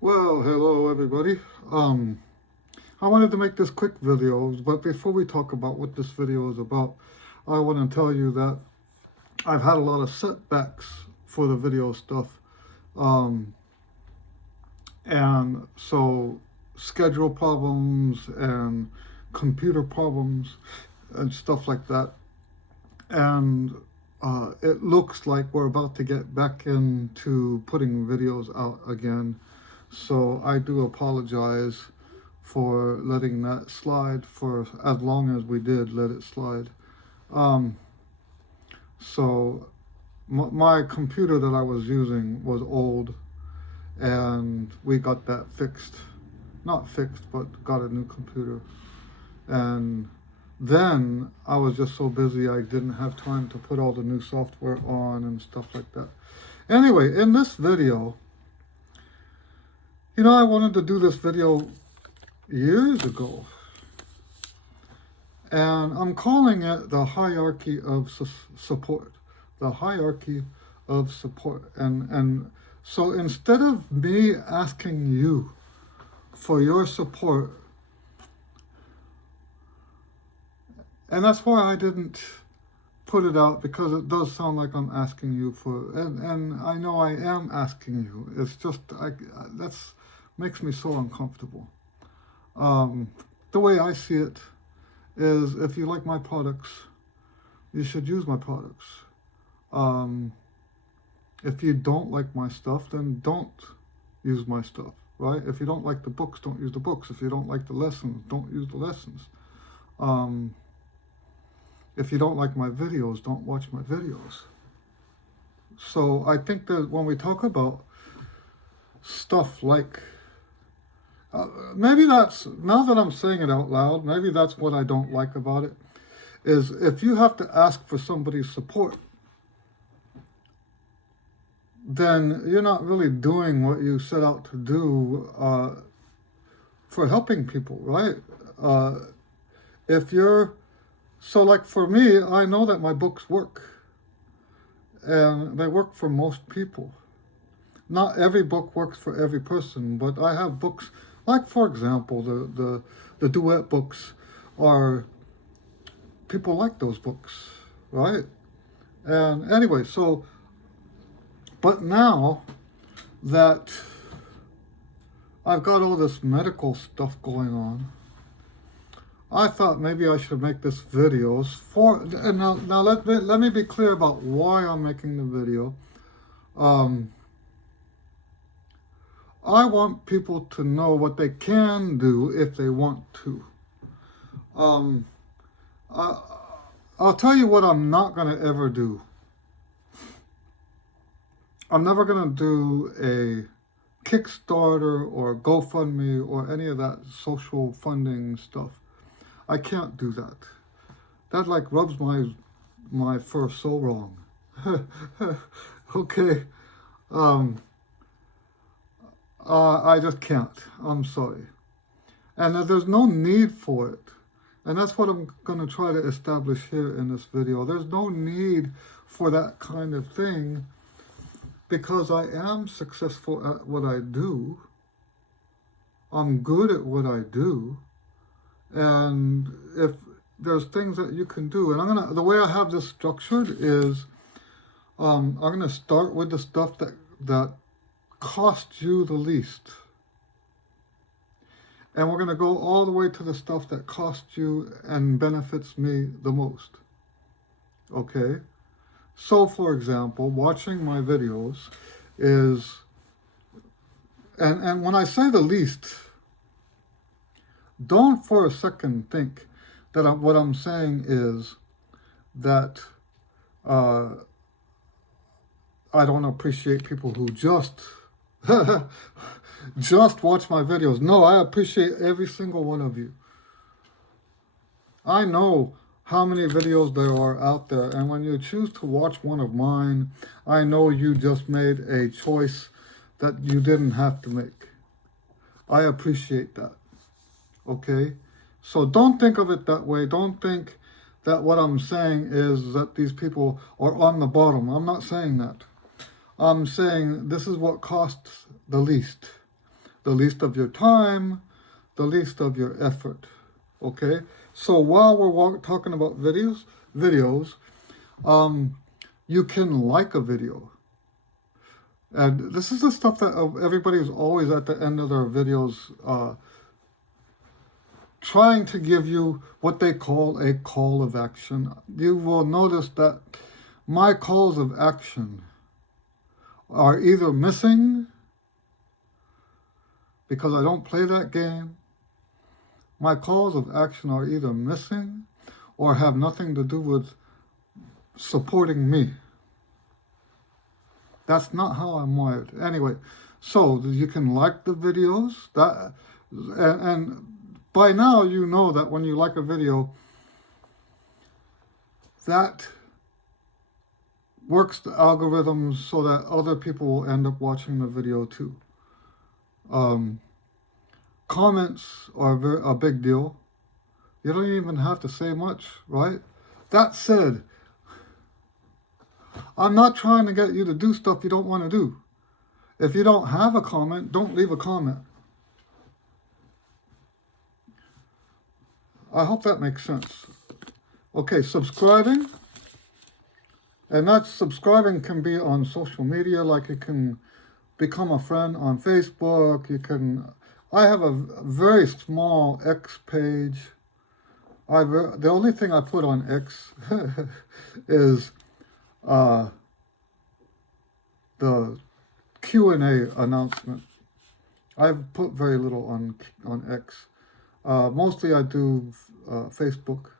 Well, hello everybody. I wanted to make this quick video, but before we talk about what this video is about, I want to tell you that I've had a lot of setbacks for the video stuff. Um, and so schedule problems and computer problems and stuff like that. And it looks like we're about to get back into putting videos out again. So I do apologize for letting that slide for as long as we did let it slide. Um, so my computer that I was using was old, and we got that fixed. Not fixed, but got a new computer. And then I was just so busy I didn't have time to put all the new software on and stuff like that. Anyway, in this video, I wanted to do this video years ago, and I'm calling it the hierarchy of support. The hierarchy of support. And so instead of me asking you for your support, and that's why I didn't put it out, because it does sound like I'm asking you for, and I know I am asking you. It's just that's makes me so uncomfortable. The way I see it is, if you like my products, you should use my products. If you don't like my stuff, then don't use my stuff, right? If you don't like the books, don't use the books. If you don't like the lessons, don't use the lessons. If you don't like my videos, don't watch my videos. So I think that when we talk about stuff like, maybe that's, now that I'm saying it out loud, maybe that's what I don't like about it, is if you have to ask for somebody's support, then you're not really doing what you set out to do for helping people, right? If you're, so like for me, I know that my books work, and they work for most people. Not every book works for every person, but I have books, like for example, the duet books are, people like those books, right? And anyway, so, but now that I've got all this medical stuff going on, I thought maybe I should make this videos for, and now let me be clear about why I'm making the video. I want people to know what they can do if they want to. I'll tell you what I'm not going to ever do. I'm never going to do a Kickstarter or GoFundMe or any of that social funding stuff. I can't do that. That like rubs my fur so wrong. Okay. I just can't. I'm sorry. And there's no need for it. And that's what I'm going to try to establish here in this video. There's no need for that kind of thing, because I am successful at what I do. I'm good at what I do. And if there's things that you can do, and the way I have this structured is, I'm going to start with the stuff that costs you the least. And we're going to go all the way to the stuff that costs you and benefits me the most. Okay? So, for example, watching my videos is, and when I say the least, don't for a second think that what I'm saying is that I don't appreciate people who just watch my videos. No, I appreciate every single one of you. I know how many videos there are out there, and when you choose to watch one of mine, I know you just made a choice that you didn't have to make. I appreciate that. Okay? So don't think of it that way. Don't think that what I'm saying is that these people are on the bottom. I'm not saying that. I'm saying this is what costs the least. the least of your time, the least of your effort. Okay? So while we're talking about videos, you can like a video. And this is the stuff that everybody's always at the end of their videos trying to give you what they call a call of action. You will notice that my calls of action are either missing because I don't play that game. My calls of action are either missing or have nothing to do with supporting me. That's not how I'm wired. Anyway, so you can like the videos, and by now you know that when you like a video, that works the algorithms so that other people will end up watching the video too. Comments are a big deal. You don't even have to say much, right? That said, I'm not trying to get you to do stuff you don't want to do. If you don't have a comment, don't leave a comment. I hope that makes sense. Okay, subscribing. And that subscribing can be on social media, like you can become a friend on Facebook. I have a very small X page. The only thing I put on X is the Q&A announcement. I've put very little on X. Mostly I do Facebook.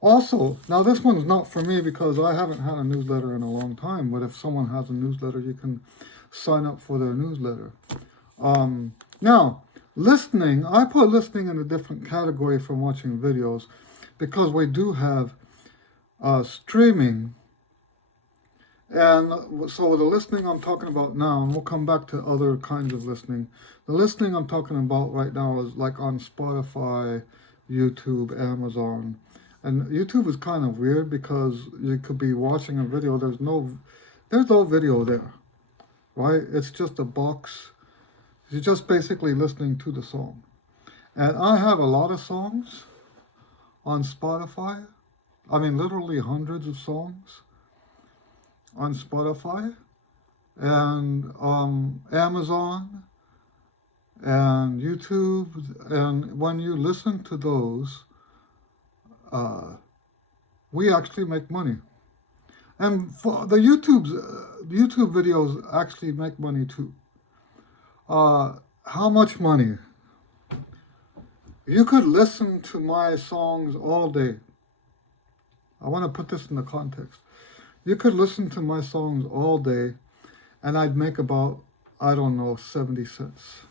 Also, now this one's not for me because I haven't had a newsletter in a long time, but if someone has a newsletter, you can sign up for their newsletter. Now, listening, I put listening in a different category from watching videos because we do have streaming. And so the listening I'm talking about now, and we'll come back to other kinds of listening. The listening I'm talking about right now is like on Spotify, YouTube, Amazon. And YouTube is kind of weird because you could be watching a video. There's no video there, right? It's just a box. You're just basically listening to the song. And I have a lot of songs on Spotify. I mean, literally hundreds of songs on Spotify and Amazon and YouTube. And when you listen to those, we actually make money. And for the YouTube videos actually make money too. How much money? You could listen to my songs all day. I want to put this in the context. You could listen to my songs all day and I'd make about, 70 cents.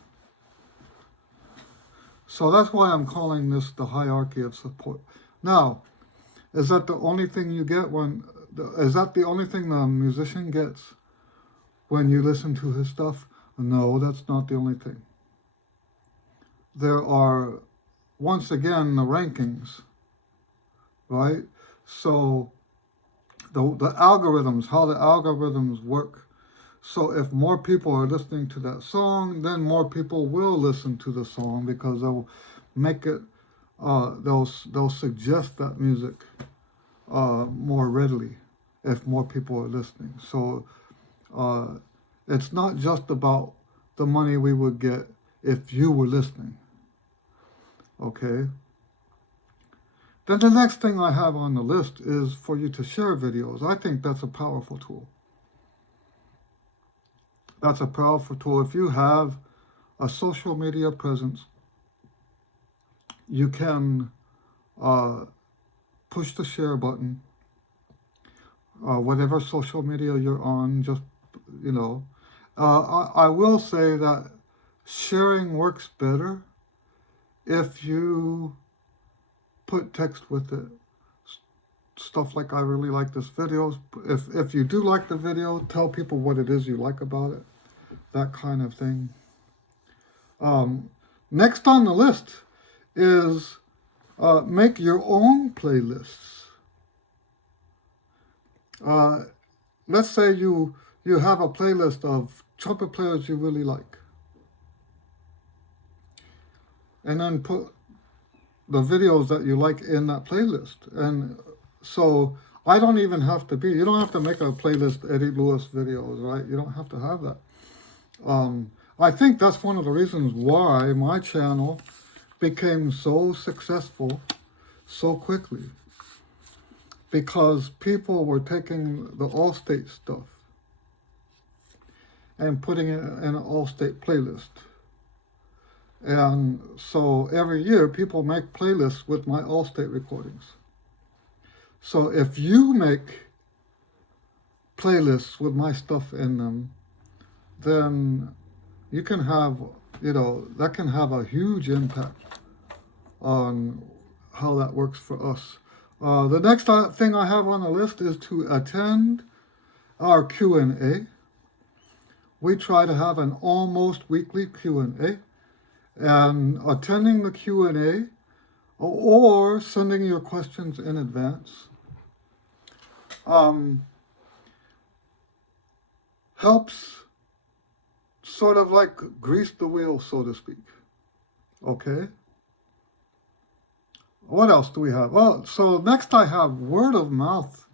So that's why I'm calling this the hierarchy of support. Now, is that the only thing you get is that the only thing the musician gets when you listen to his stuff? No, that's not the only thing. There are, once again, the rankings, right? So the algorithms, how the algorithms work. So if more people are listening to that song, then more people will listen to the song because they'll make it, they'll suggest that music more readily if more people are listening. So it's not just about the money we would get if you were listening. Okay? Then the next thing I have on the list is for you to share videos. I think that's a powerful tool. That's a powerful tool. If you have a social media presence, you can push the share button. Whatever social media you're on, just, I will say that sharing works better if you put text with it. Stuff like, I really like this video. If you do like the video, tell people what it is you like about it. That kind of thing. Next on the list is make your own playlists. Let's say you have a playlist of trumpet players you really like. and then put the videos that you like in that playlist. And so I don't even have to be, you don't have to make a playlist Eddie Lewis videos, right? You don't have to have that. I think that's one of the reasons why my channel became so successful so quickly, because people were taking the Allstate stuff and putting it in an Allstate playlist. And so every year people make playlists with my Allstate recordings. So if you make playlists with my stuff in them, then you can have, that can have a huge impact on how that works for us. The next thing I have on the list is to attend our Q&A. We try to have an almost weekly Q&A, and attending the Q&A or sending your questions in advance helps sort of like grease the wheel, so to speak. Okay? What else do we have? Well, so next I have word of mouth.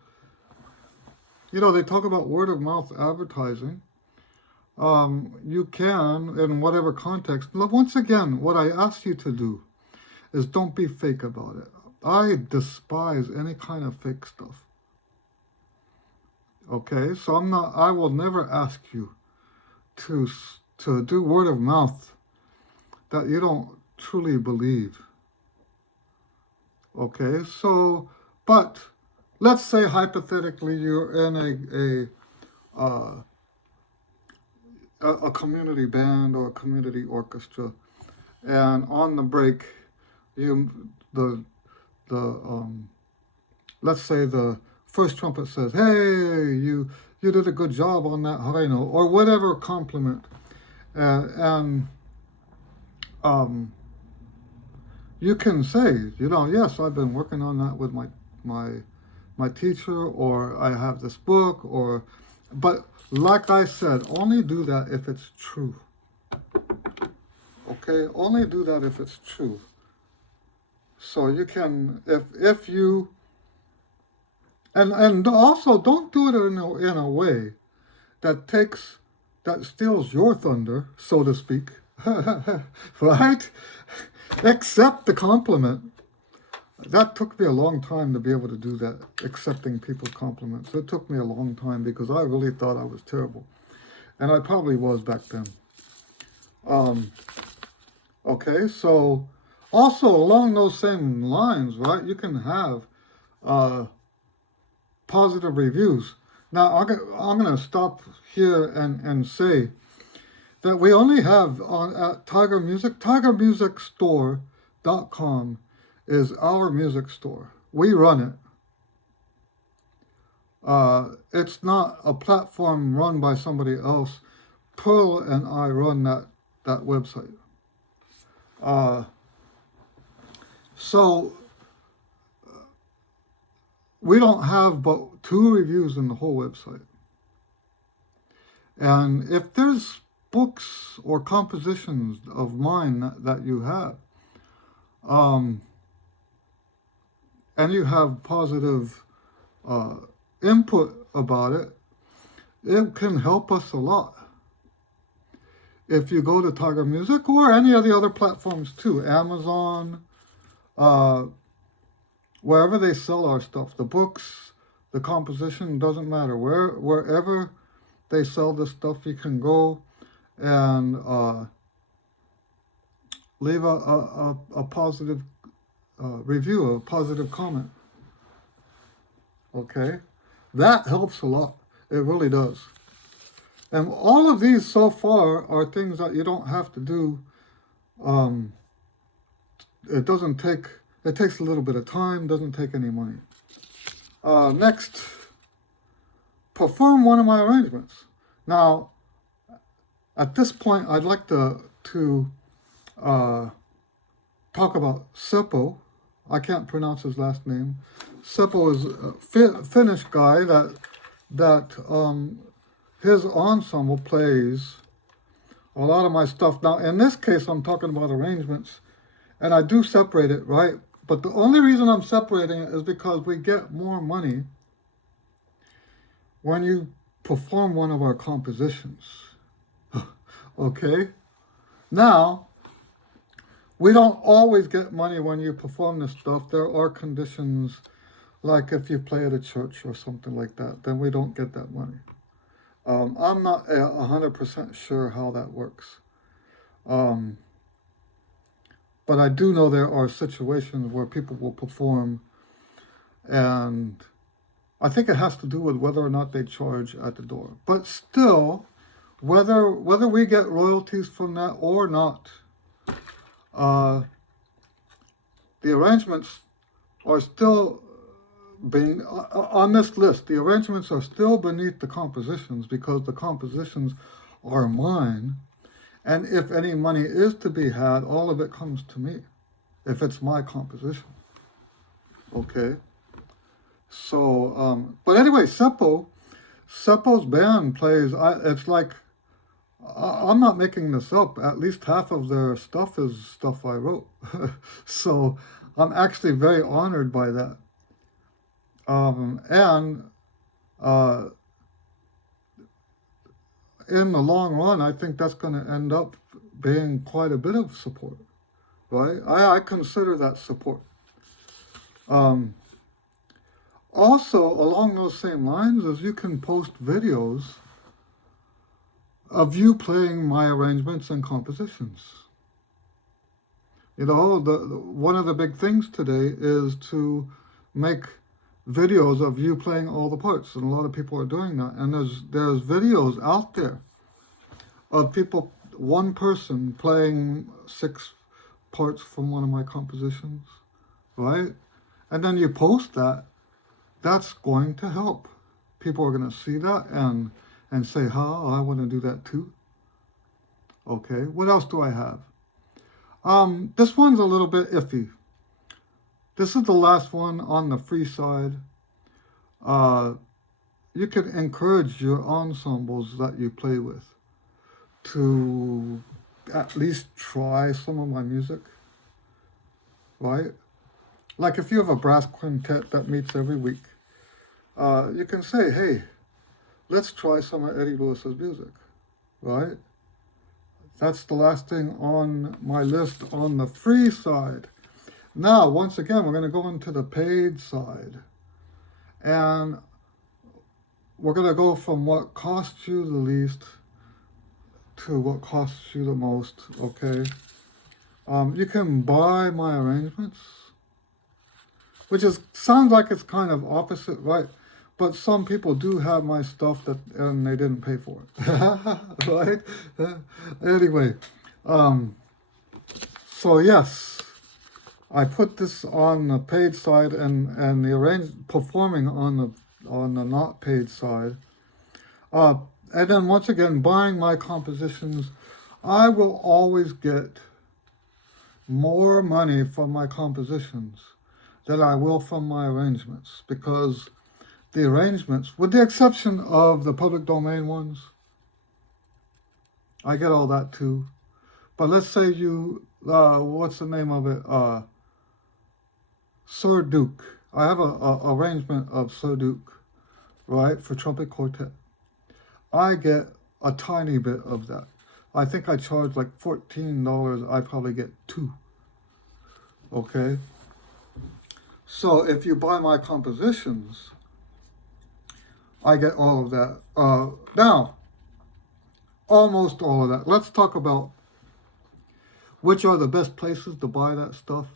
They talk about word of mouth advertising. You can, in whatever context. Once again, what I ask you to do is don't be fake about it. I despise any kind of fake stuff. Okay, so I will never ask you to do word of mouth that you don't truly believe. Okay, so, but let's say hypothetically you're in a community band or a community orchestra, and on the break, let's say the first trumpet says, "Hey, you did a good job on that high note," or whatever compliment, and you can say, yes, I've been working on that with my teacher, or I have this book, but like I said, only do that if it's true. Okay, only do that if it's true. So you can, if you, and also don't do it in a way that steals your thunder, so to speak, right? Accept the compliment. That took me a long time to be able to do that, accepting people's compliments. It took me a long time because I really thought I was terrible. And I probably was back then. Okay, so also along those same lines, right, you can have positive reviews. Now, I'm going to stop here and say that we only have at Tiger Music, tigermusicstore.com is our music store. We run it. It's not a platform run by somebody else. Pearl and I run that website. So we don't have but 2 reviews in the whole website. And if there's books or compositions of mine that you have, and you have positive input about it, it can help us a lot. If you go to Tiger Music or any of the other platforms too, Amazon, wherever they sell our stuff, the books, the composition, doesn't matter. Wherever they sell this stuff, you can go and leave a positive review, a positive comment. Okay? That helps a lot. It really does. And all of these so far are things that you don't have to do. It takes a little bit of time, doesn't take any money. Next, perform one of my arrangements. Now, at this point, I'd like to talk about Seppo. I can't pronounce his last name. Seppo is a Finnish guy that his ensemble plays a lot of my stuff. Now, in this case, I'm talking about arrangements. And I do separate it, right? But the only reason I'm separating it is because we get more money when you perform one of our compositions. Okay? Now, we don't always get money when you perform this stuff. There are conditions, like if you play at a church or something like that, then we don't get that money. I'm not 100% sure how that works. Um, but I do know there are situations where people will perform, and I think it has to do with whether or not they charge at the door. But still, whether we get royalties from that or not, uh, the arrangements are still being on this list. The arrangements are still beneath the compositions because the compositions are mine. And if any money is to be had, all of it comes to me if it's my composition. Okay? So, but anyway, Seppo's band plays, it's like, I'm not making this up. At least half of their stuff is stuff I wrote. So I'm actually very honored by that. And in the long run, I think that's going to end up being quite a bit of support, right? I consider that support. Also, along those same lines, is you can post videos of you playing my arrangements and compositions. You know, one of the big things today is to make videos of you playing all the parts, and a lot of people are doing that. And there's videos out there of people, one person playing 6 parts from one of my compositions, right? And then you post that. That's going to help. People are going to see that and say, I want to do that too. Okay, what else do I have? This one's a little bit iffy. This is the last one on the free side. You can encourage your ensembles that you play with to at least try some of my music, right? Like if you have a brass quintet that meets every week, you can say, hey, let's try some of Eddie Lewis's music, right? That's the last thing on my list on the free side. Now, once again, we're going to go into the paid side. And we're going to go from what costs you the least to what costs you the most, okay? You can buy my arrangements, which sounds like it's kind of opposite, right? But some people do have my stuff and they didn't pay for it, right? Anyway, so yes, I put this on the paid side and the performing on the not paid side. And then once again, buying my compositions, I will always get more money from my compositions than I will from my arrangements, because the arrangements, with the exception of the public domain ones, I get all that too. But let's say you, what's the name of it? Sir Duke. I have a arrangement of Sir Duke, right, for trumpet quartet. I get a tiny bit of that. I think I charge like $14. I probably get 2. Okay? So if you buy my compositions, I get all of that. Now, almost all of that. Let's talk about which are the best places to buy that stuff.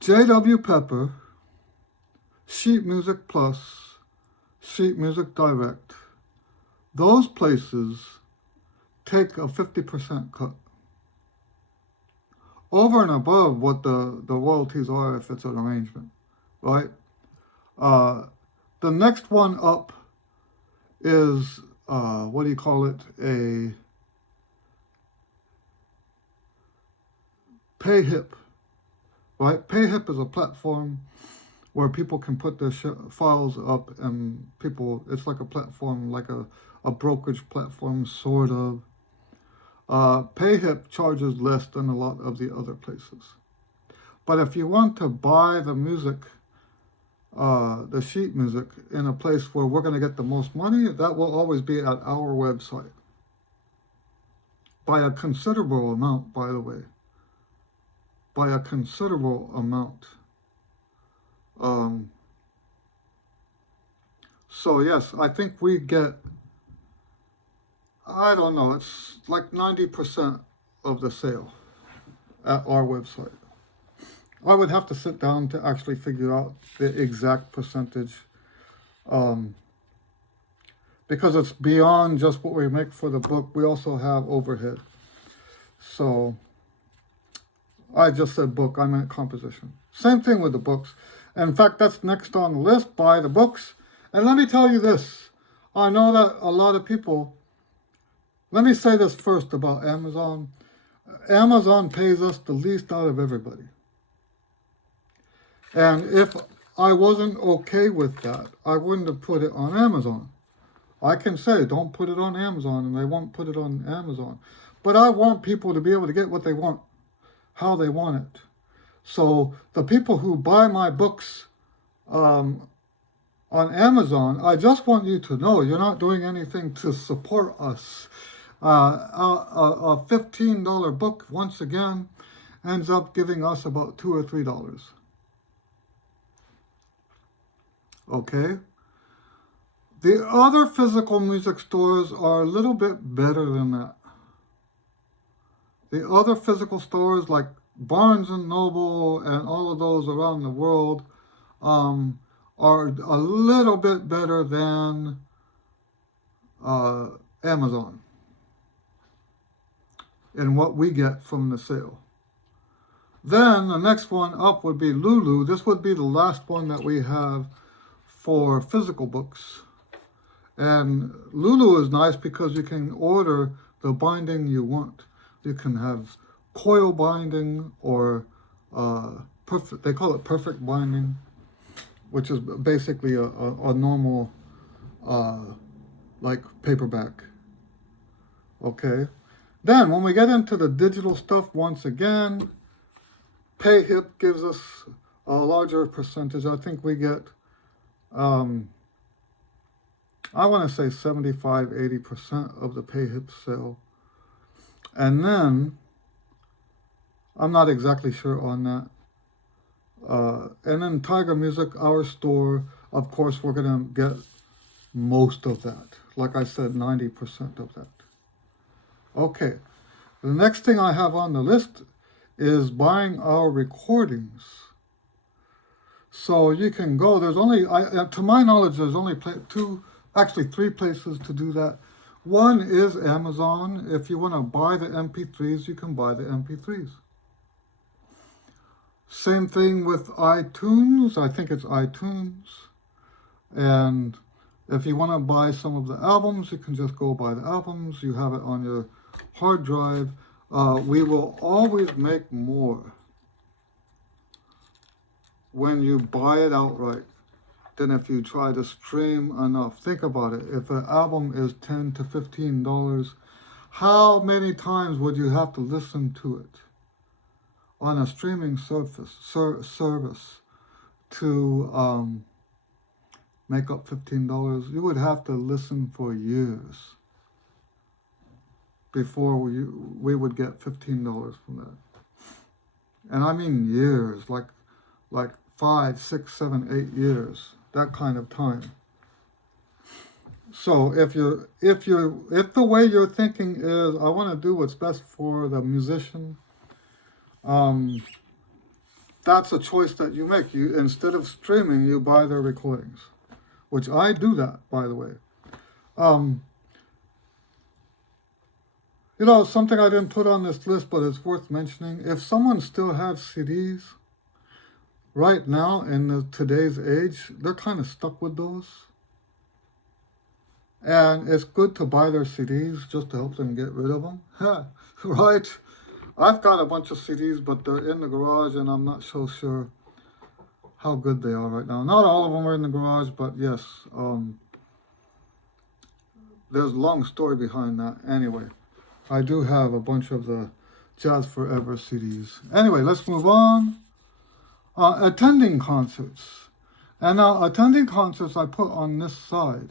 J.W. Pepper, Sheet Music Plus, Sheet Music Direct. Those places take a 50% cut, over and above what the royalties are if it's an arrangement, right? The next one up is, what do you call it? A PayHip, right? PayHip is a platform where people can put their files up, and it's like a platform, like a brokerage platform, sort of. PayHip charges less than a lot of the other places. But if you want to buy the music, the sheet music, in a place where we're going to get the most money, that will always be at our website. By a considerable amount, by the way. By a considerable amount. So yes, I think we get, I don't know, it's like 90% of the sale at our website. I would have to sit down to actually figure out the exact percentage, because it's beyond just what we make for the book. We also have overhead. So I just said book, I meant composition. Same thing with the books. In fact, that's next on the list, buy the books. And let me tell you this, I know that a lot of people, let me say this first about Amazon. Amazon pays us the least out of everybody. And if I wasn't okay with that, I wouldn't have put it on Amazon. I can say, don't put it on Amazon, and they won't put it on Amazon. But I want people to be able to get what they want, how they want it. So the people who buy my books on Amazon, I just want you to know you're not doing anything to support us. A $15 book, once again, ends up giving us about $2 or $3. Okay? The other physical music stores are a little bit better than that. The other physical stores like Barnes & Noble and all of those around the world are a little bit better than Amazon in what we get from the sale. Then the next one up would be Lulu. This would be the last one that we have for physical books. And Lulu is nice because you can order the binding you want. You can have coil binding or perfect, they call it perfect binding, which is basically a normal like paperback. Okay. Then when we get into the digital stuff, once again, PayHip gives us a larger percentage. I think we get, I want to say 75-80% of the PayHip sale. And then, I'm not exactly sure on that. And then Tiger Music, our store, of course, we're going to get most of that. Like I said, 90% of that. Okay. The next thing I have on the list is buying our recordings. So you can go, there's only, to my knowledge, there's only three places to do that. One is Amazon. If you want to buy the MP3s, you can buy the MP3s. Same thing with iTunes. I think it's iTunes. And if you want to buy some of the albums, you can just go buy the albums. You have it on your hard drive. We will always make more when you buy it outright than if you try to stream enough. Think about it. If an album is $10 to $15, how many times would you have to listen to it on a streaming service to make up $15? You would have to listen for years before we would get $15 from that. And I mean years, like 5, 6, 7, 8 years, that kind of time. So if the way you're thinking is, I want to do what's best for the musician, that's a choice that you make. You, instead of streaming, you buy their recordings, which I do that, by the way. You know, something I didn't put on this list, but it's worth mentioning. If someone still has CDs, right now in today's age, they're kind of stuck with those. And it's good to buy their CDs just to help them get rid of them. Right? I've got a bunch of CDs, but they're in the garage, and I'm not so sure how good they are right now. Not all of them are in the garage, but yes. There's a long story behind that. Anyway. I do have a bunch of the Jazz Forever CDs. Anyway, let's move on. Attending concerts. And now attending concerts I put on this side.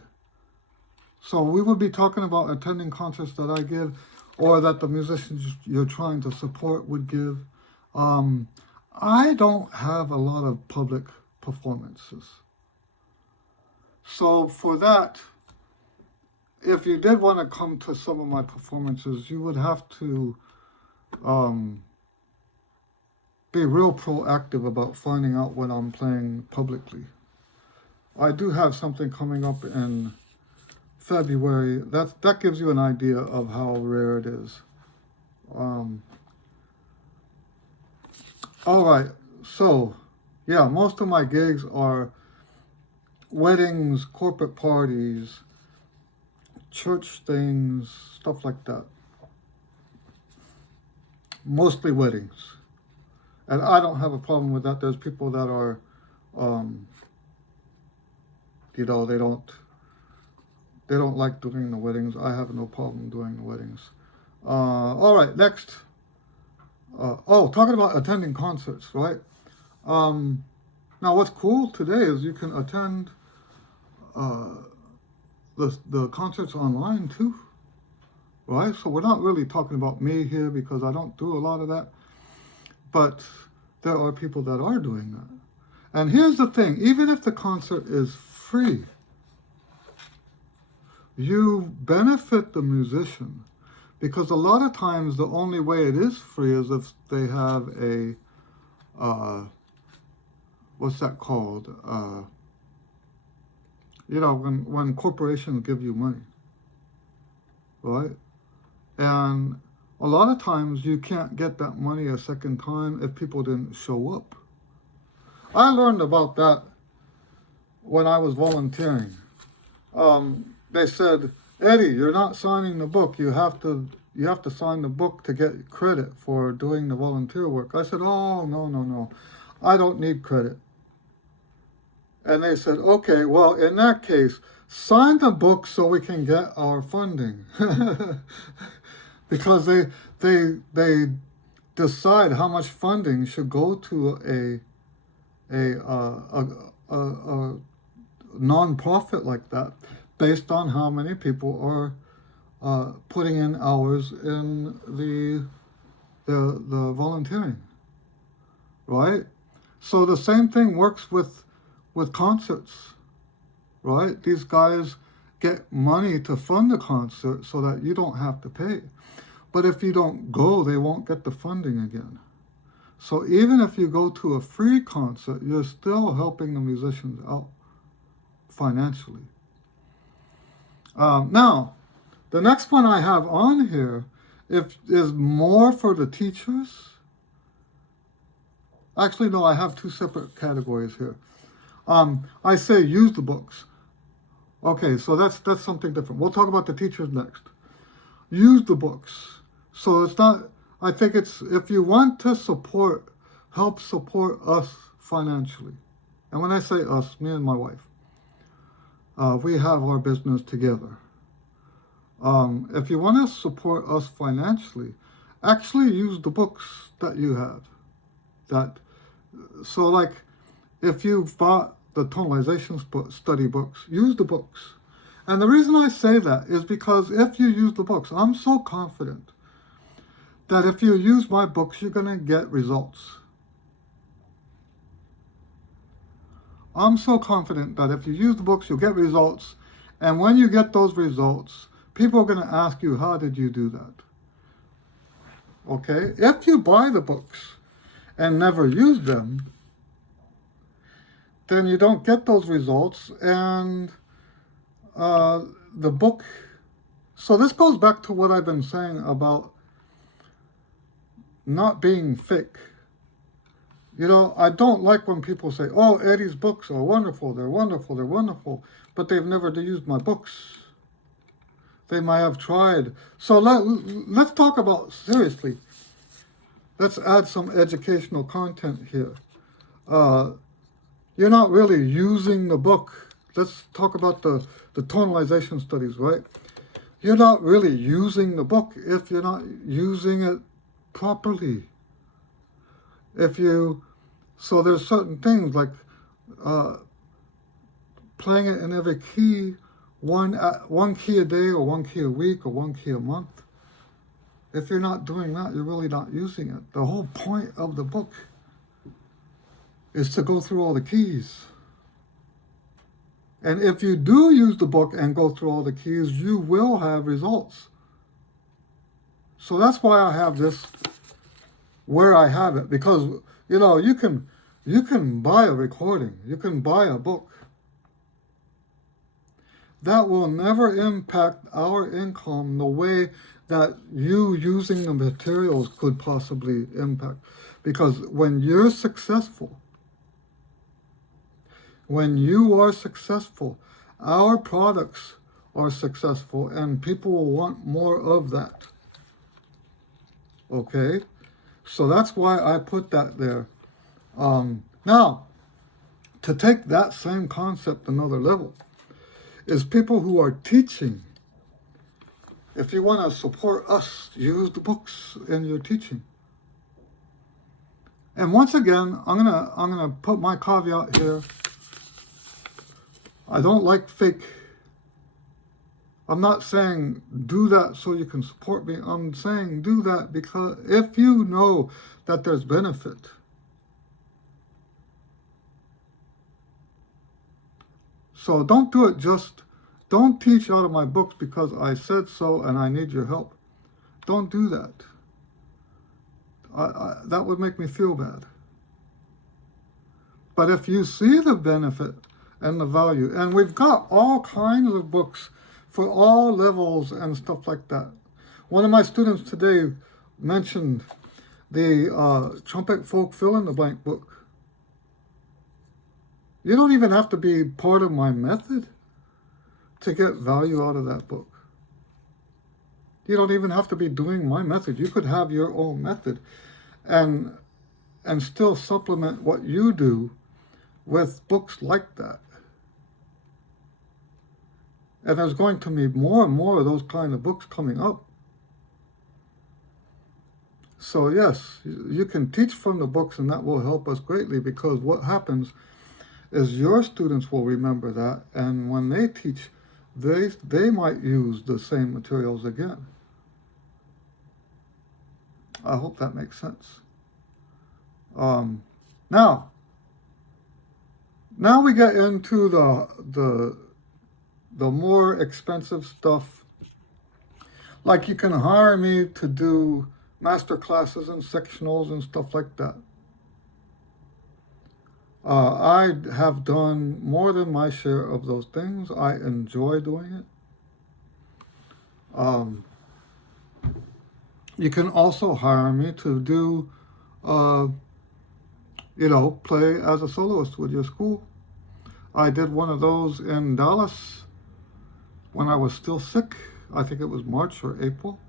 So we would be talking about attending concerts that I give or that the musicians you're trying to support would give. I don't have a lot of public performances. So for that, if you did want to come to some of my performances, you would have to be real proactive about finding out when I'm playing publicly. I do have something coming up in February. That gives you an idea of how rare it is. All right, so yeah, most of my gigs are weddings, corporate parties, church things, stuff like that. Mostly weddings. And I don't have a problem with that. There's people that are, they don't like doing the weddings. I have no problem doing the weddings. All right, next. Talking about attending concerts, right? Now, what's cool today is you can attend the concerts online too, right? So we're not really talking about me here because I don't do a lot of that, but there are people that are doing that. And here's the thing, even if the concert is free, you benefit the musician because a lot of times the only way it is free is if they have a, what's that called? When corporations give you money, right? And a lot of times you can't get that money a second time if people didn't show up. I learned about that when I was volunteering. They said, Eddie, you're not signing the book. You have to sign the book to get credit for doing the volunteer work. I said, oh, no. I don't need credit. And they said, okay, well, in that case, sign the book so we can get our funding. Because they decide how much funding should go to a non-profit like that based on how many people are putting in hours in the volunteering, right? So the same thing works with concerts, right? These guys get money to fund the concert so that you don't have to pay. But if you don't go, they won't get the funding again. So even if you go to a free concert, you're still helping the musicians out financially. Now, the next one I have on here is more for the teachers. Actually, no, I have two separate categories here. I say use the books. Okay, so that's something different. We'll talk about the teachers next. Use the books. So it's not, I think it's, if you want to help support us financially. And when I say us, me and my wife, we have our business together. If you want to support us financially, actually use the books that you have. So like, if you bought the tonalization study books, use the books. And the reason I say that is because if you use the books, I'm so confident that if you use my books, you're going to get results. I'm so confident that if you use the books, you'll get results. And when you get those results, people are going to ask you, how did you do that? Okay? If you buy the books and never use them, then you don't get those results. And the book, so this goes back to what I've been saying about not being fake. I don't like when people say, oh, Eddie's books are wonderful, they're wonderful, but they've never used my books. They might have tried. So let's talk about, seriously, let's add some educational content here. You're not really using the book. Let's talk about the tonalization studies, right? you're not really using the book if you're not using it properly. So there's certain things like playing it in every key, one key a day or one key a week or one key a month. If you're not doing that, you're really not using it. The whole point of the book is to go through all the keys. And if you do use the book and go through all the keys, you will have results. So that's why I have this where I have it, because you can buy a recording, you can buy a book. That will never impact our income the way that you using the materials could possibly impact. Because when you're successful, when you are successful, our products are successful and people will want more of that. Okay? So that's why I put that there. Now, to take that same concept another level, is people who are teaching. If you want to support us, use the books in your teaching. And once again, I'm gonna put my caveat here. I don't like fake. I'm not saying do that so you can support me. I'm saying do that because if you know that there's benefit. So don't do it don't teach out of my books because I said so and I need your help. Don't do that. That would make me feel bad. But if you see the benefit and the value, and we've got all kinds of books for all levels and stuff like that. One of my students today mentioned the Trumpet Folk Fill-in-the-Blank book. You don't even have to be part of my method to get value out of that book. You don't even have to be doing my method. You could have your own method and still supplement what you do with books like that. And there's going to be more and more of those kind of books coming up. So yes, you can teach from the books and that will help us greatly, because what happens is your students will remember that, and when they teach, they might use the same materials again. I hope that makes sense. Now we get into the more expensive stuff. Like you can hire me to do master classes and sectionals and stuff like that. I have done more than my share of those things. I enjoy doing it. You can also hire me to do, play as a soloist with your school. I did one of those in Dallas when I was still sick. I think it was March or April.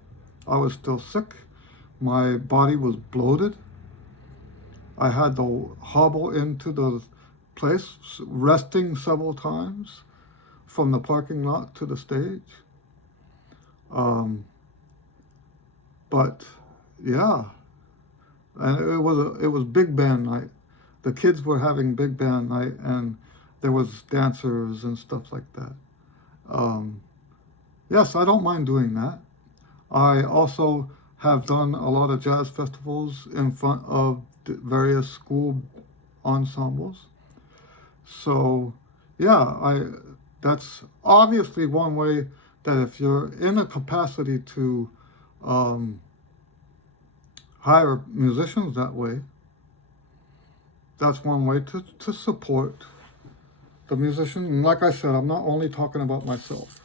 I was still sick. My body was bloated. I had to hobble into the place, resting several times from the parking lot to the stage. But yeah, and it was big band night. The kids were having big band night, and there was dancers and stuff like that. Yes, I don't mind doing that. I also have done a lot of jazz festivals in front of various school ensembles. So yeah, that's obviously one way that if you're in a capacity to hire musicians that way, that's one way to support the musician. And like I said, I'm not only talking about myself.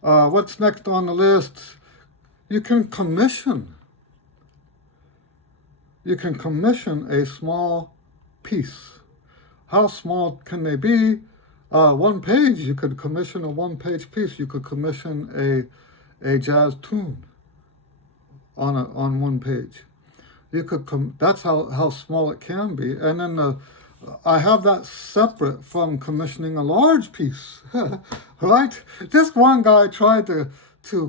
What's next on the list? You can commission. You can commission a small piece. How small can they be? One page. You could commission a one-page piece. You could commission a jazz tune on one page. You could that's how small it can be. And then I have that separate from commissioning a large piece, right? This one guy tried to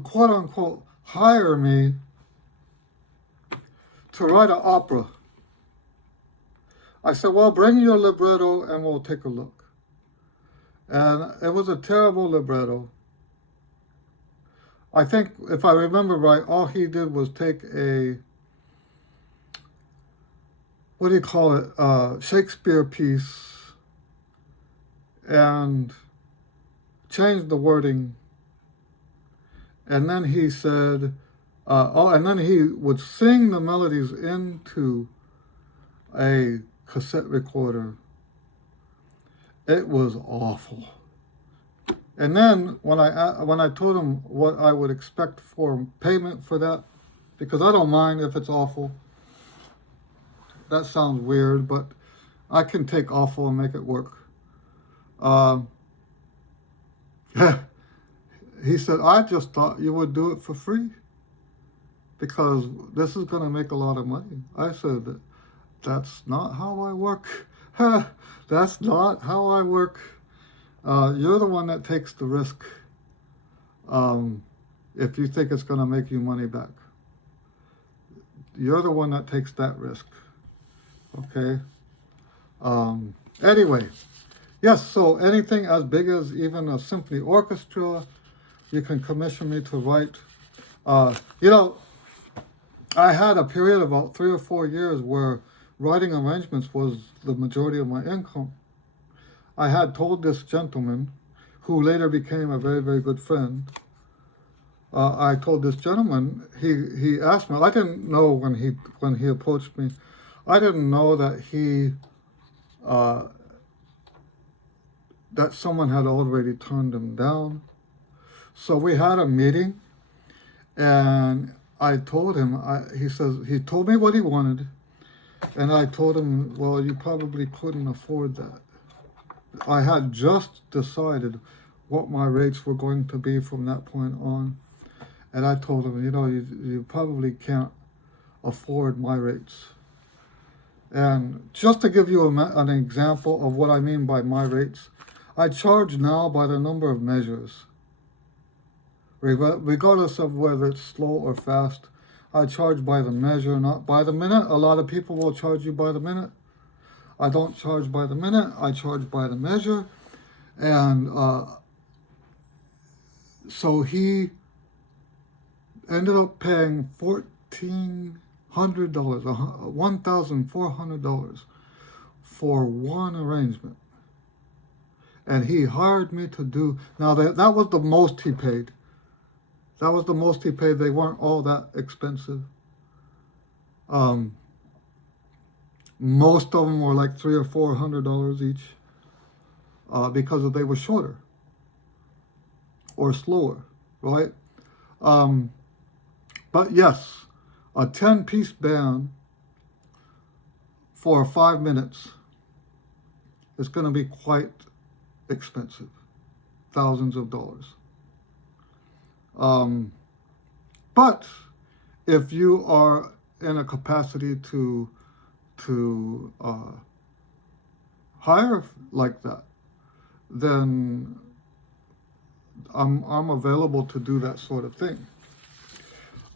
quote unquote hire me to write an opera. I said, well, bring your libretto and we'll take a look. And it was a terrible libretto. I think, if I remember right, all he did was take a, what do you call it, Shakespeare piece and changed the wording. And then he said, and then he would sing the melodies into a cassette recorder. It was awful. And then when I told him what I would expect for payment for that, because I don't mind if it's awful. That sounds weird, but I can take awful and make it work. He said, I just thought you would do it for free because this is going to make a lot of money. I said, that's not how I work. That's not how I work. You're the one that takes the risk if you think it's going to make you money back. You're the one that takes that risk. Okay? Anyway, yes, so anything as big as even a symphony orchestra, you can commission me to write. You know, I had a period of about 3 or 4 years where writing arrangements was the majority of my income. I had told this gentleman, who later became a very, very good friend, I told this gentleman, he asked me, I didn't know when he approached me, I didn't know that that someone had already turned him down. So we had a meeting, and I told him, he told me what he wanted, and I told him, well, you probably couldn't afford that. I had just decided what my rates were going to be from that point on. And I told him, you know, you probably can't afford my rates. And just to give you an example of what I mean by my rates, I charge now by the number of measures. Regardless of whether it's slow or fast, I charge by the measure, not by the minute. A lot of people will charge you by the minute. I don't charge by the minute, I charge by the measure. And so he ended up paying $1,400, $1,400 for one arrangement. And he hired me to do, now that was the most he paid. That was the most he paid. They weren't all that expensive. Most of them were like $300 or $400 each because they were shorter or slower, right? But yes, a 10-piece band for 5 minutes is going to be quite expensive, thousands of dollars. But if you are in a capacity to hire like that, then I'm available to do that sort of thing.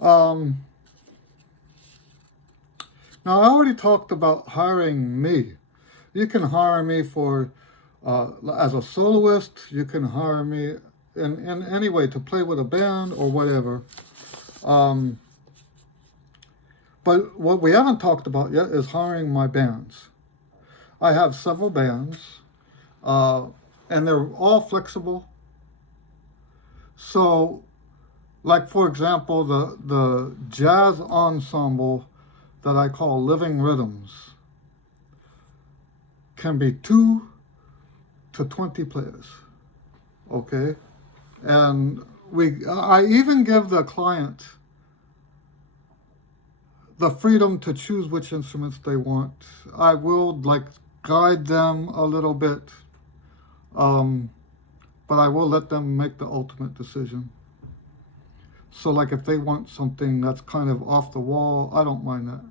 Now I already talked about hiring me. You can hire me for as a soloist. You can hire me in any way to play with a band or whatever. But what we haven't talked about yet is hiring my bands. I have several bands, and they're all flexible. So, like for example, the jazz ensemble that I call Living Rhythms can be 2 to 20 players, okay? And I even give the client the freedom to choose which instruments they want. I will guide them a little bit, but I will let them make the ultimate decision. So if they want something that's kind of off the wall, I don't mind that.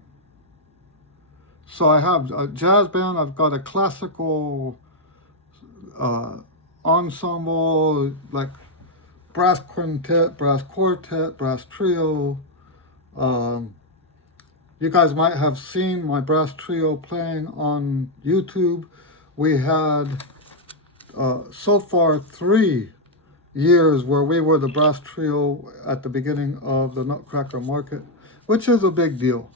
So I have a jazz band, I've got a classical ensemble, like brass quintet, brass quartet, brass trio. Um, you guys might have seen my brass trio playing on YouTube. We had so far 3 years where we were the brass trio at the beginning of the Nutcracker Market, which is a big deal.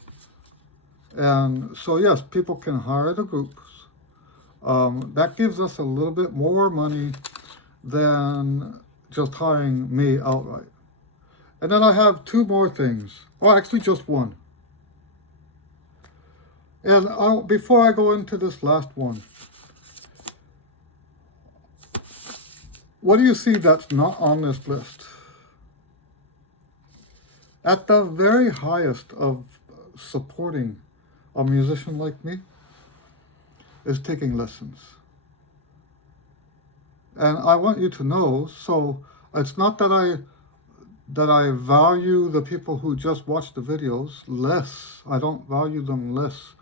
And so yes, people can hire the groups. That gives us a little bit more money than just hiring me outright. And then I have 2 more things. Well, actually just one. And before I go into this last one, what do you see that's not on this list? At the very highest of supporting a musician like me is taking lessons. And I want you to know, so it's not that I value the people who just watch the videos less. I don't value them less.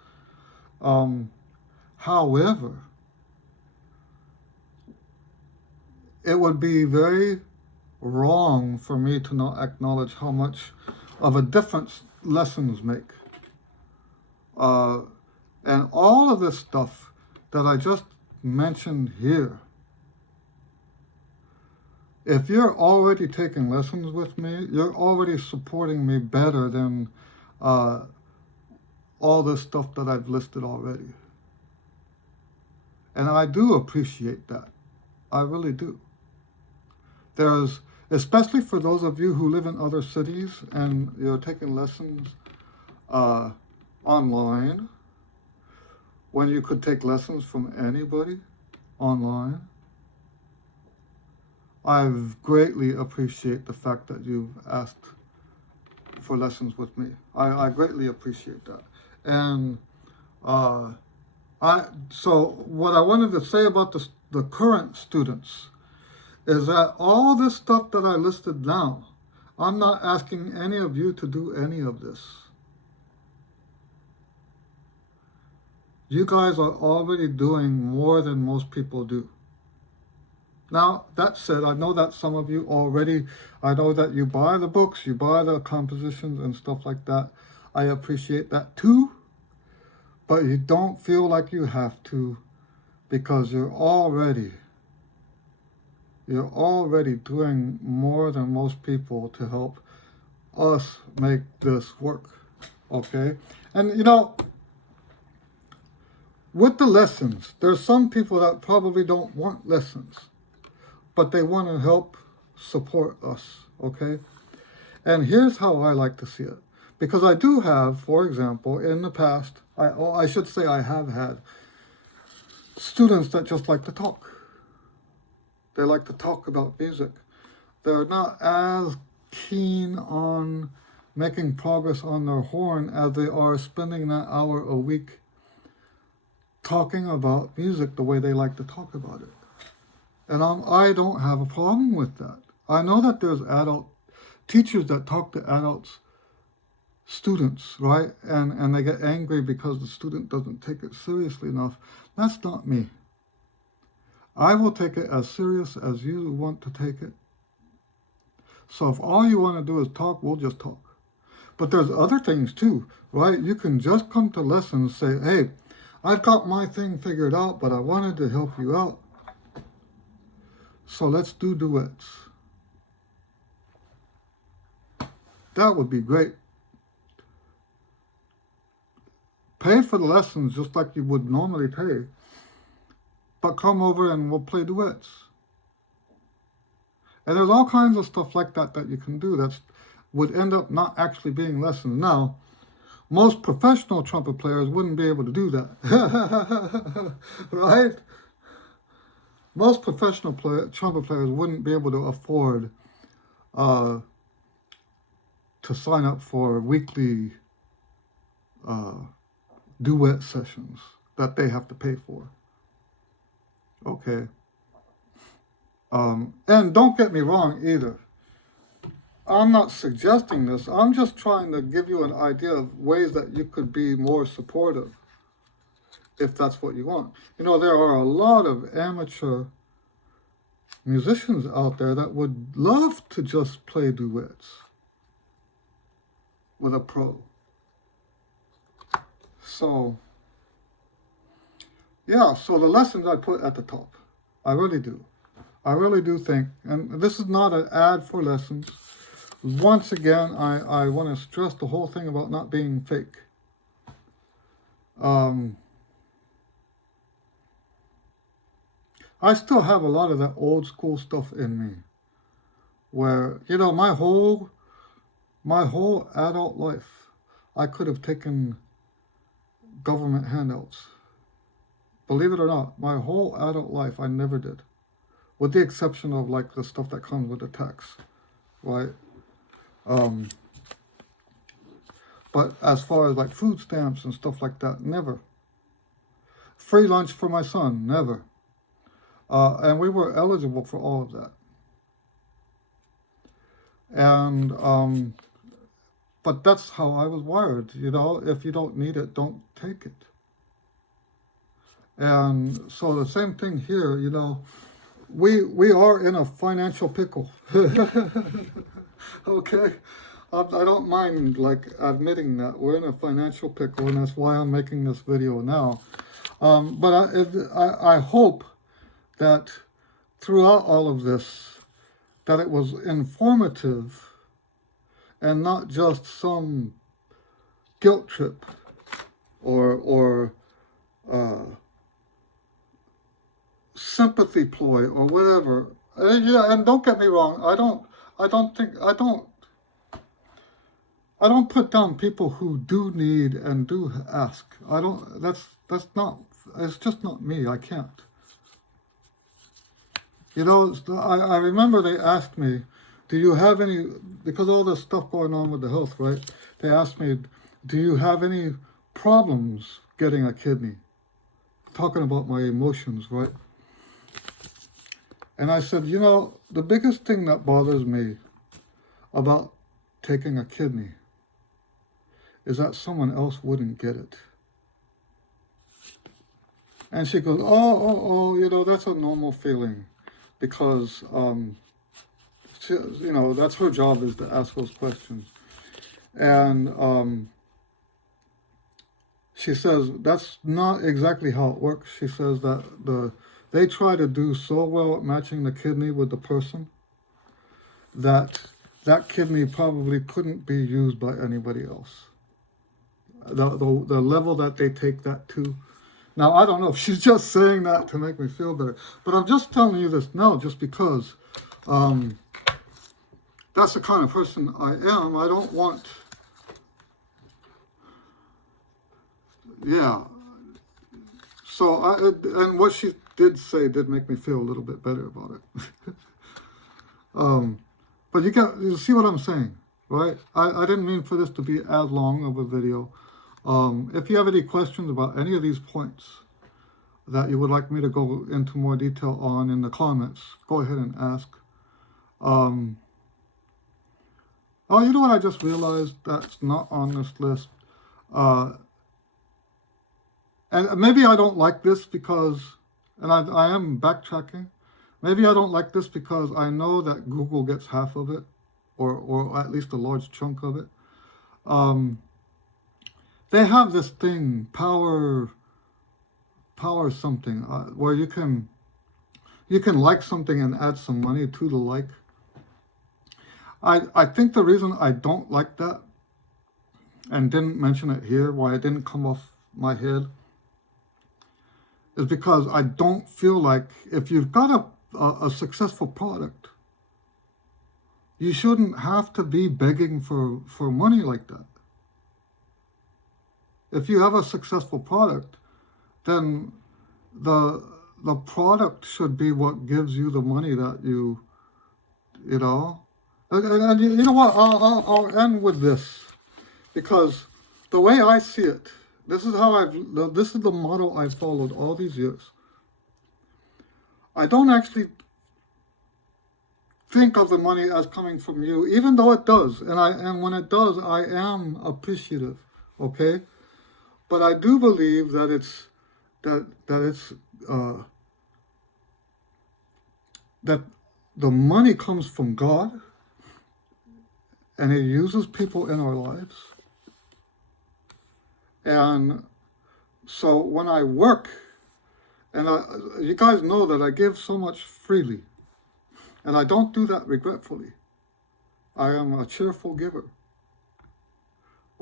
However, it would be very wrong for me to not acknowledge how much of a difference lessons make. And all of this stuff that I just mentioned here, if you're already taking lessons with me, you're already supporting me better than all this stuff that I've listed already. And I do appreciate that. I really do. There's, especially for those of you who live in other cities and you're taking lessons online, when you could take lessons from anybody online. I greatly appreciate the fact that you've asked for lessons with me. I greatly appreciate that. And so what I wanted to say about the current students is that all this stuff that I listed now, I'm not asking any of you to do any of this. You guys are already doing more than most people do. Now, that said, I know that some of you already, I know that you buy the books, you buy the compositions and stuff like that. I appreciate that too, but you don't feel like you have to because you're already doing more than most people to help us make this work, okay? And you know, with the lessons, there's some people that probably don't want lessons, but they want to help support us, okay? And here's how I like to see it. Because I do have, for example, in the past, I should say I have had students that just like to talk. They like to talk about music. They're not as keen on making progress on their horn as they are spending that hour a week talking about music the way they like to talk about it. And I don't have a problem with that. I know that there's adult teachers that talk to adults, students, right? And they get angry because the student doesn't take it seriously enough. That's not me. I will take it as serious as you want to take it. So if all you want to do is talk, we'll just talk. But there's other things too, right? You can just come to lessons and say, hey, I've got my thing figured out, but I wanted to help you out. So let's do duets. That would be great. Pay for the lessons just like you would normally pay, but come over and we'll play duets. And there's all kinds of stuff like that that you can do that would end up not actually being lessons. Now, most professional trumpet players wouldn't be able to do that, right? Most professional trumpet players wouldn't be able to afford to sign up for weekly duet sessions that they have to pay for. Okay. And don't get me wrong either. I'm not suggesting this. I'm just trying to give you an idea of ways that you could be more supportive. if that's what you want. You know, there are a lot of amateur musicians out there that would love to just play duets with a pro. So, yeah, so the lessons I put at the top. I really do. I really do think, and this is not an ad for lessons. Once again, I want to stress the whole thing about not being fake. I still have a lot of that old school stuff in me, where, you know, my whole adult life, I could have taken government handouts. Believe it or not, my whole adult life, I never did. With the exception of, like, the stuff that comes with the tax, right? But as far as, like, food stamps and stuff like that, never. Free lunch for my son, never. And we were eligible for all of that. And, but that's how I was wired, you know? If you don't need it, don't take it. And so the same thing here, you know, we are in a financial pickle. Okay? I don't mind, like, admitting that we're in a financial pickle, and that's why I'm making this video now. But I hope that throughout all of this, that it was informative and not just some guilt trip or sympathy ploy or whatever. Yeah, and don't get me wrong, I don't put down people who do need and do ask. That's not, it's just not me. I can't. You know, I remember they asked me, do you have any, because all this stuff going on with the health, right? They asked me, do you have any problems getting a kidney? Talking about my emotions, right? And I said, you know, the biggest thing that bothers me about taking a kidney is that someone else wouldn't get it. And she goes, oh, you know, that's a normal feeling, because, she, you know, that's her job, is to ask those questions. And she says, that's not exactly how it works. She says that they try to do so well at matching the kidney with the person that kidney probably couldn't be used by anybody else. The level that they take that to. Now, I don't know if she's just saying that to make me feel better, but I'm just telling you this now just because that's the kind of person I am. I don't want, yeah. So, and what she did say did make me feel a little bit better about it. But you see what I'm saying, right? I didn't mean for this to be as long of a video. If you have any questions about any of these points that you would like me to go into more detail on in the comments, go ahead and ask. Oh, you know what I just realized that's not on this list? And maybe I don't like this because, and I am backtracking, maybe I don't like this because I know that Google gets half of it, or at least a large chunk of it. They have this thing, power something, where you can like something and add some money to the like. I think the reason I don't like that, and didn't mention it here, why it didn't come off my head, is because I don't feel like if you've got a successful product, you shouldn't have to be begging for money like that. If you have a successful product, then the product should be what gives you the money that you know. And you know what? I'll end with this, because the way I see it, this is the model I've followed all these years. I don't actually think of the money as coming from you, even though it does, and when it does, I am appreciative. Okay. But I do believe that that it's that the money comes from God, and He uses people in our lives. And so when I work, and you guys know that I give so much freely, and I don't do that regretfully. I am a cheerful giver.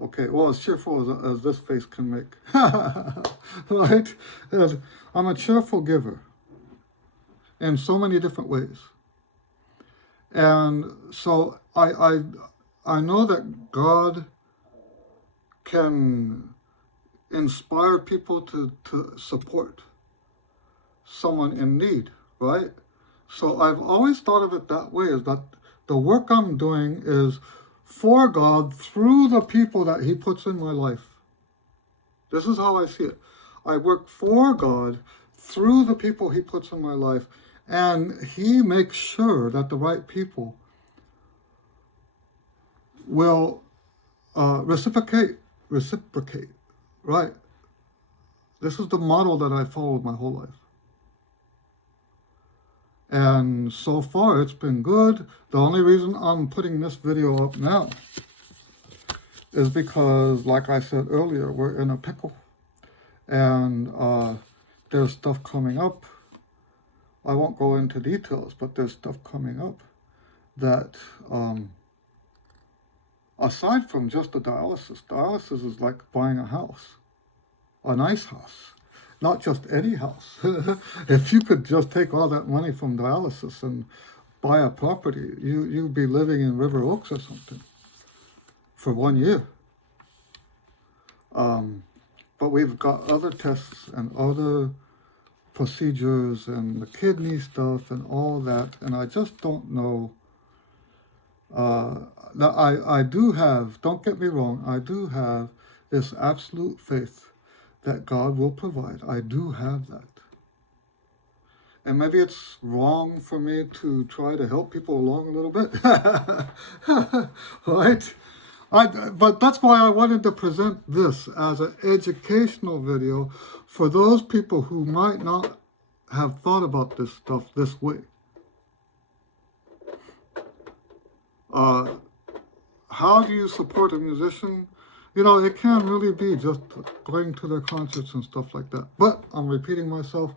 Okay, well, as cheerful as this face can make. Right? I'm a cheerful giver in so many different ways. And so I know that God can inspire people to support someone in need, right? So I've always thought of it that way, is that the work I'm doing is for God through the people that He puts in my life. This is how I see it. I work for God through the people He puts in my life, and He makes sure that the right people will reciprocate, right? This is the model that I followed my whole life. And so far, it's been good. The only reason I'm putting this video up now is because, like I said earlier, we're in a pickle. And there's stuff coming up. I won't go into details, but there's stuff coming up that, aside from just the dialysis is like buying a house, a nice house. Not just any house. If you could just take all that money from dialysis and buy a property, you'd be living in River Oaks or something for 1 year. But we've got other tests and other procedures and the kidney stuff and all that, and I just don't know. I do have, don't get me wrong, I do have this absolute faith that God will provide. I do have that. And maybe it's wrong for me to try to help people along a little bit. Right? But that's why I wanted to present this as an educational video for those people who might not have thought about this stuff this way. How do you support a musician? You know, it can't really be just going to their concerts and stuff like that. But I'm repeating myself.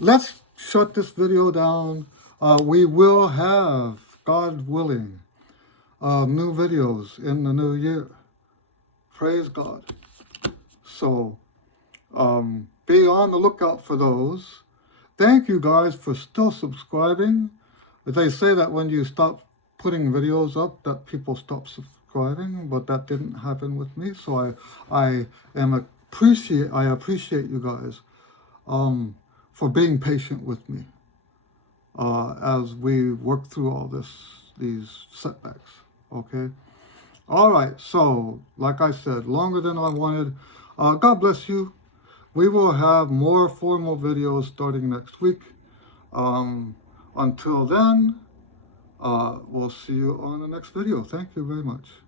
Let's shut this video down. We will have, God willing, new videos in the new year. Praise God. So, be on the lookout for those. Thank you guys for still subscribing. They say that when you stop putting videos up, that people stop subscribing, but that didn't happen with me. So I appreciate you guys for being patient with me as we work through all these setbacks. Okay. All right. So, like I said, longer than I wanted. God bless you. We will have more formal videos starting next week. Until then, we'll see you on the next video. Thank you very much.